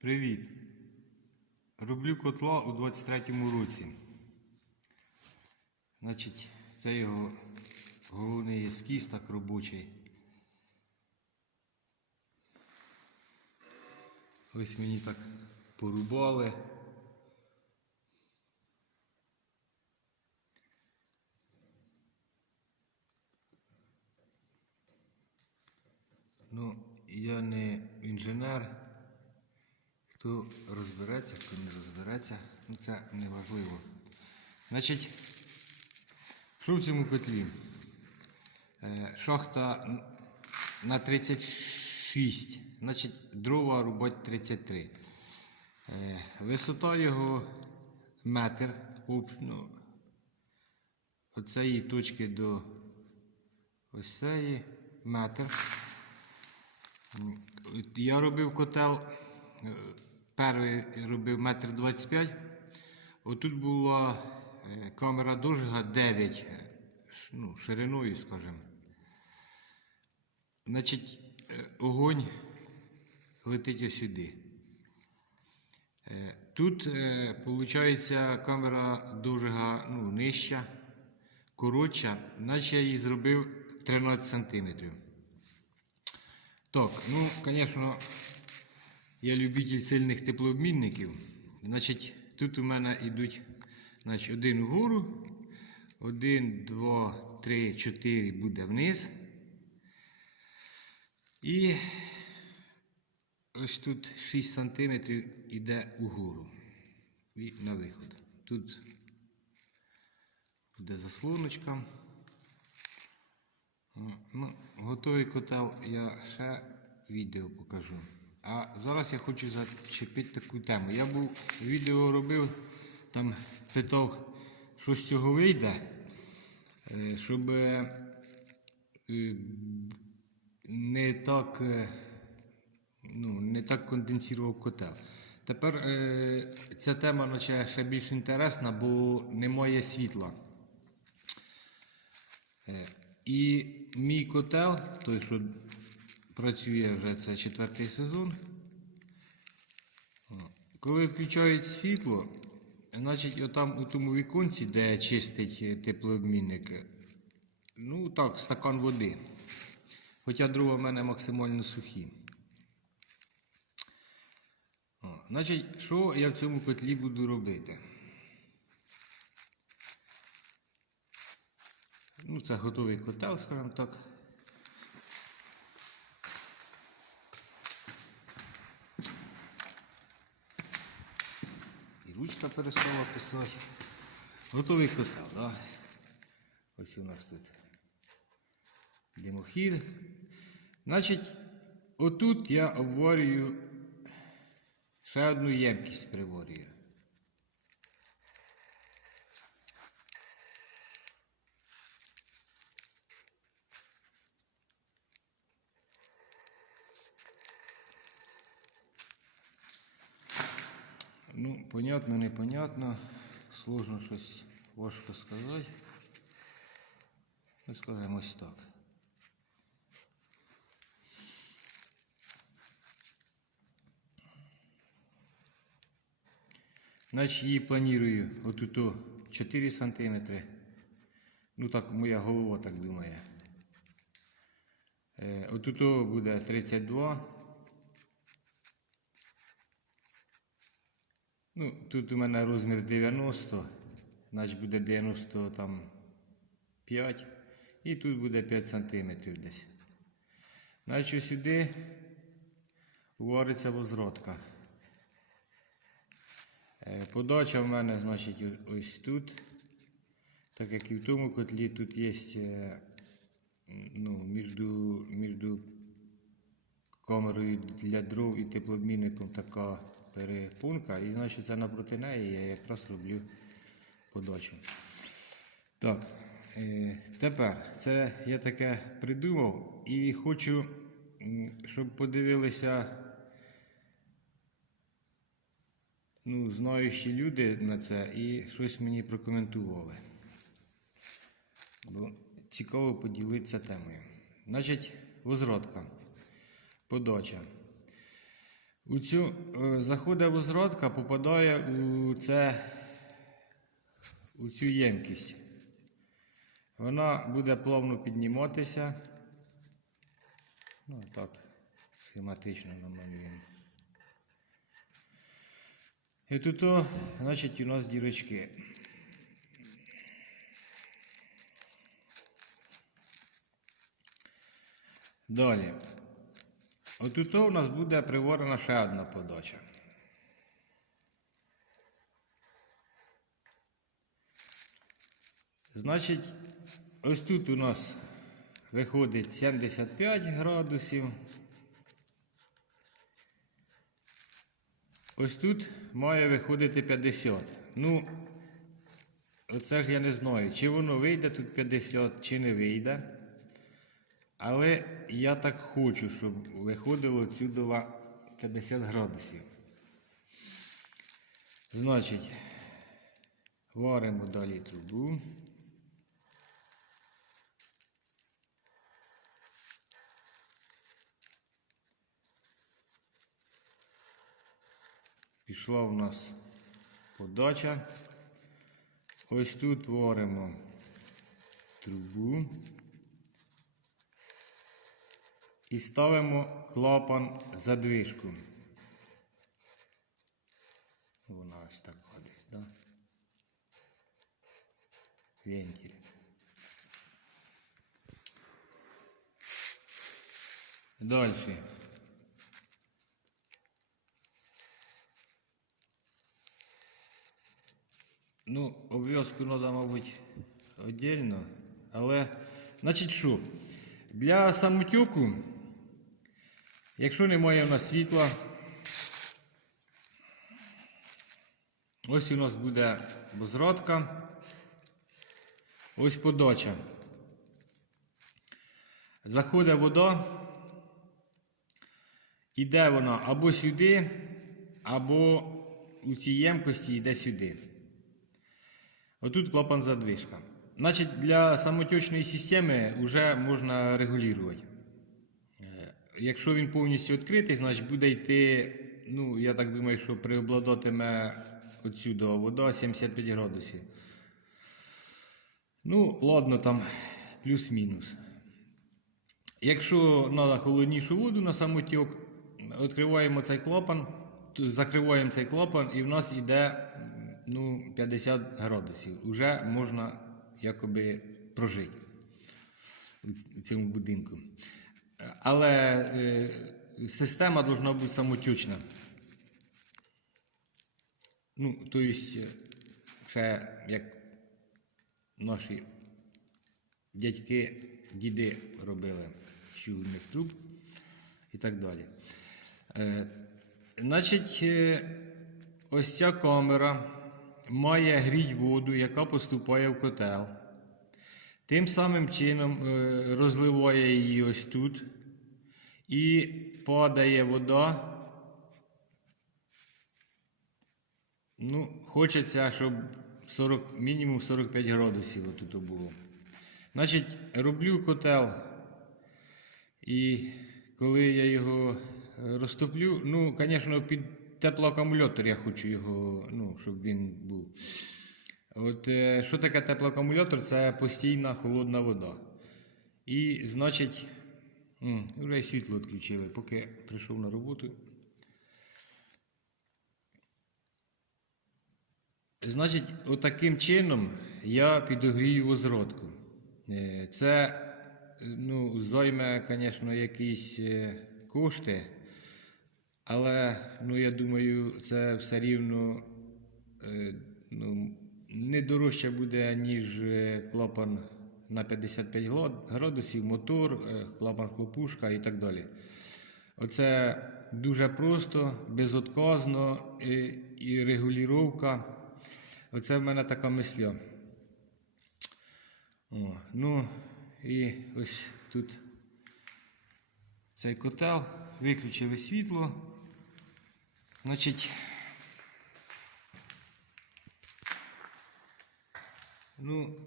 Привіт! Роблю котла у 23-му році. Значить, це його головний ескіз так робочий. Ось мені так порубали. Ну, я не інженер. Хто розбереться, хто не розбереться, ну це не важливо. Значить, що в цьому котлі? Е, шахта на 36, значить дрова рубать 33. Е, висота його метр. Ну, от точки до ось цієї метр. Я робив котел, е, перший робив метр 25. Отут була е, камера дожига 9, е, ну, шириною, скажімо. Значить, е, огонь летить сюди. Тут, виходить, камера дожига ну, нижча, коротша, наче я її зробив 13 сантиметрів. Так, ну, звісно, я любитель сильних теплообмінників. Значить, тут у мене йдуть значить, один вгору, один, два, три, чотири буде вниз. І ось тут 6 сантиметрів іде угору. І на виход. Тут буде заслоночка. Ну, готовий котел я ще відео покажу. А зараз я хочу зачепити таку тему. Я був відео робив, там питав, що з цього вийде, е, щоб е, не так, е, ну, не так конденсував котел. Тепер ця тема наче ще більш інтересна, бо немає світла. І мій котел, той, що працює вже це четвертий сезон. Коли включають світло, значить отам у тому віконці, де чистить е, теплообмінник, е, ну так, стакан води. Хоча дрова в мене максимально сухі. О, Значить, що я в цьому котлі буду робити? Ну, це готовий котел, скажімо так. І перестала писати. Готовий котел? Да? Ось у нас тут димохід. Значить, отут я обварюю ще одну ємкість приварюю. Ну, понятно, непонятно. Сложно щось важко сказати. Ну, скажемо ось так. Значить, її планую отут 4 сантиметри. Ну так, моя голова так думає. Е, Отут буде 32. Ну, тут у мене розмір 90, значить буде 90 там 5. І тут буде 5 сантиметрів десь. Значить сюди вариться возродка. Е, Подача в мене, значить, ось тут. Так як і в тому котлі, тут є е, ну, між, між камерою для дров і теплообмінником така перепонка. І значить це напроти неї я якраз роблю подачу. Так, е, тепер це я таке придумав і хочу, щоб подивилися ну, знаючі люди на це і щось мені прокоментували. Бо цікаво поділитися темою. Значить, возродка, подача. У цю е, заходить возродка, попадає у це у цю ємкість. Вона буде плавно підніматися. Ну, так, схематично намалюємо. І тут, значить, у нас дірочки. Далі. Отут у нас буде приворена ще одна подача. Значить, ось тут у нас виходить 75 градусів. Ось тут має виходити 50. Ну, оце ж я не знаю, чи воно вийде тут 50, чи не вийде. Але я так хочу, щоб виходило чудово 50 градусів. Значить, варимо далі трубу. Пішла у нас подача. Ось тут варимо трубу. І ставимо клапан задвижку. Вона ось так ходить, да? Вентиль. Дальше. Ну, обв'язку треба, мабуть, віддільно. Але, значить що? Для самотюку, якщо немає у нас світла, ось у нас буде безродка, ось подача. Заходить вода, іде вона або сюди, або у цій ємкості йде сюди. Отут клапан задвижка. Значить, для самотечної системи вже можна регулювати. Якщо він повністю відкритий, значить буде йти, ну, я так думаю, що преобладатиме отсюди вода 75 градусів. Ну, ладно, там плюс-мінус. Якщо треба холоднішу воду на самотік, відкриваємо цей клапан, закриваємо цей клапан і в нас йде ну, 50 градусів. Уже можна якоби прожити в цьому будинку. Але е, система повинна бути самотючна. Ну, тобто, ще як наші дядьки, діди робили чугунних труб і так далі. Е, значить, е, ось ця камера має гріть воду, яка поступає в котел. Тим самим чином е, розливає її ось тут і падає вода. Ну, хочеться, щоб 40, мінімум 45 градусів отут було. Значить, роблю котел. І коли я його е, розтоплю, ну, звісно, під теплоакумулятор я хочу його, ну, щоб він був. От е, що таке теплоакумулятор? Це постійна холодна вода. І, значить, вже і світло відключили, поки прийшов на роботу. Значить, отаким чином я підогрію возродку. Е, Це ну, займе, звісно, якісь е, кошти, але ну, я думаю, це все рівно ну, не дорожче буде, ніж е, клапан на 55 градусів, мотор, е, клапан хлопушка і так далі. Оце дуже просто, безотказно і, і регулювання. Оце в мене така мисля. О, ну і ось тут цей котел, виключили світло. Значить, ну,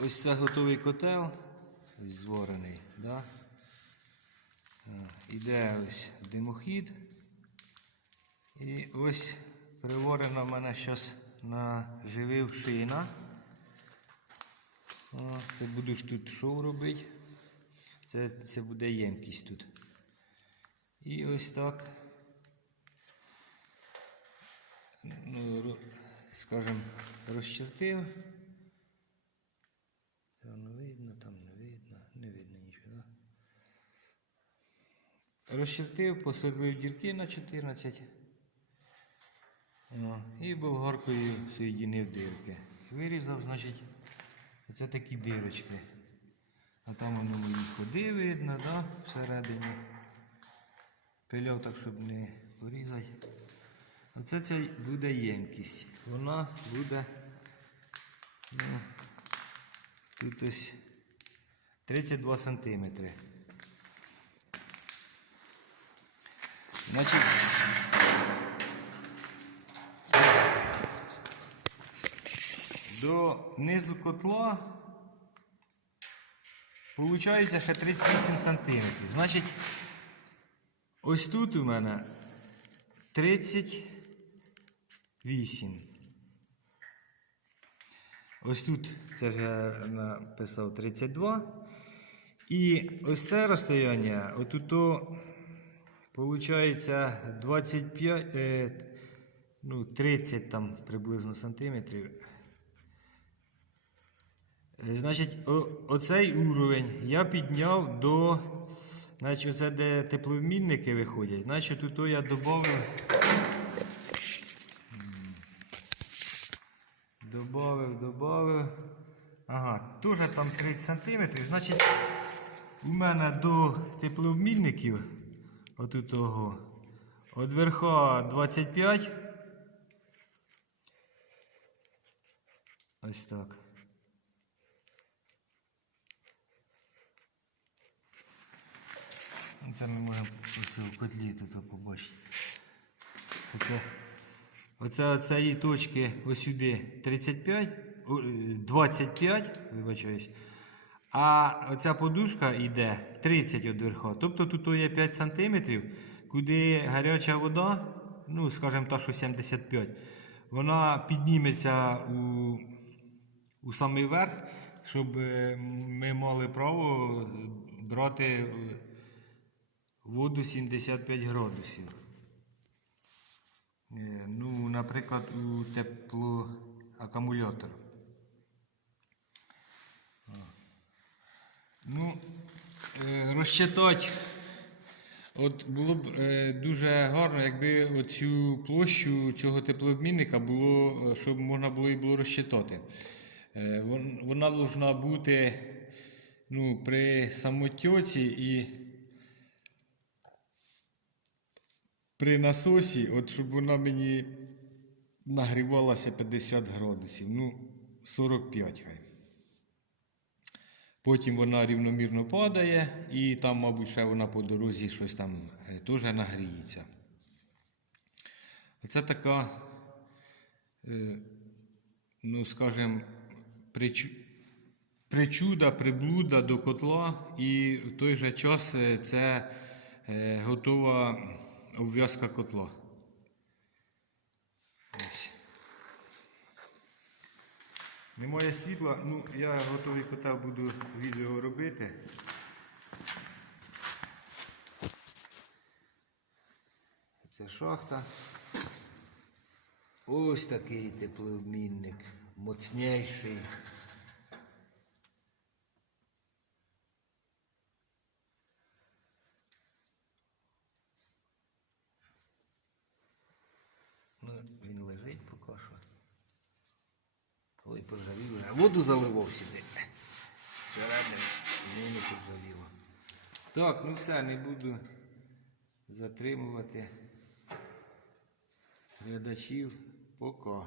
ось це готовий котел, ось зварений, да? Іде ось димохід І ось приварена в мене зараз наживив шина. О, це буду ж тут шоу робити. Це, це буде ємкість тут. І ось так. Ну, скажем, розчертив. Там не видно, там не видно, не видно нічого. Розчертив, посверлив дірки на 14. О, і болгаркою соєдинив дирки. Вирізав, значить, оце такі дирочки. А там воно мої ходи видно, да, всередині. Пиляв так, щоб не порізати. Оце ця буде ємкість. Вона буде ну, тут ось 32 сантиметри. Значить, до низу котла Получається ще 38 сантиметрів. Значить, ось тут у мене 38. Ось тут це вже написав 32. І ось це розстояння, отут виходить 25, е, ну, 30 там приблизно сантиметрів. Значить, оцей уровень я підняв до. Значить, оце де тепловмінники виходять. Значить, тут я додав. Добавив, добавив. Ага, теж там 30 см. Значить, у мене до тепловмінників, отут того, від верха 25. Ось так. Це ми можемо у котлі тут побачити. Оце, оце оцеї точки ось сюди 35, е, 25, вибачаюсь. А оця подушка йде 30 від. Тобто тут є 5 см, куди гаряча вода, ну, скажімо так, що 75, вона підніметься у, у самий верх, щоб е, ми мали право брати е, воду 75 градусів. Е, Ну, наприклад, у теплоакумулятор. Ну, е, розчитати. От було б е, дуже гарно, якби оцю площу цього теплообмінника було, е, щоб можна було і було розчитати. Вона повинна бути ну, при самотьоці і при насосі, от щоб вона мені нагрівалася 50 градусів, ну 45 хай. Потім вона рівномірно падає, і там, мабуть, ще вона по дорозі щось там е, теж нагріється. Це така, е, ну, скажімо, причу... причуда, приблуда до котла, і в той же час е, це готова обв'язка котла. Немає світла, ну я готовий котел буду відео робити. Це шахта. Ось такий теплообмінник, моцніший. Ну, він лежить поки що. Поржавів вже. Воду заливав сюди. Всередину не поржавіло. Так, ну все, не буду затримувати глядачів. Пока.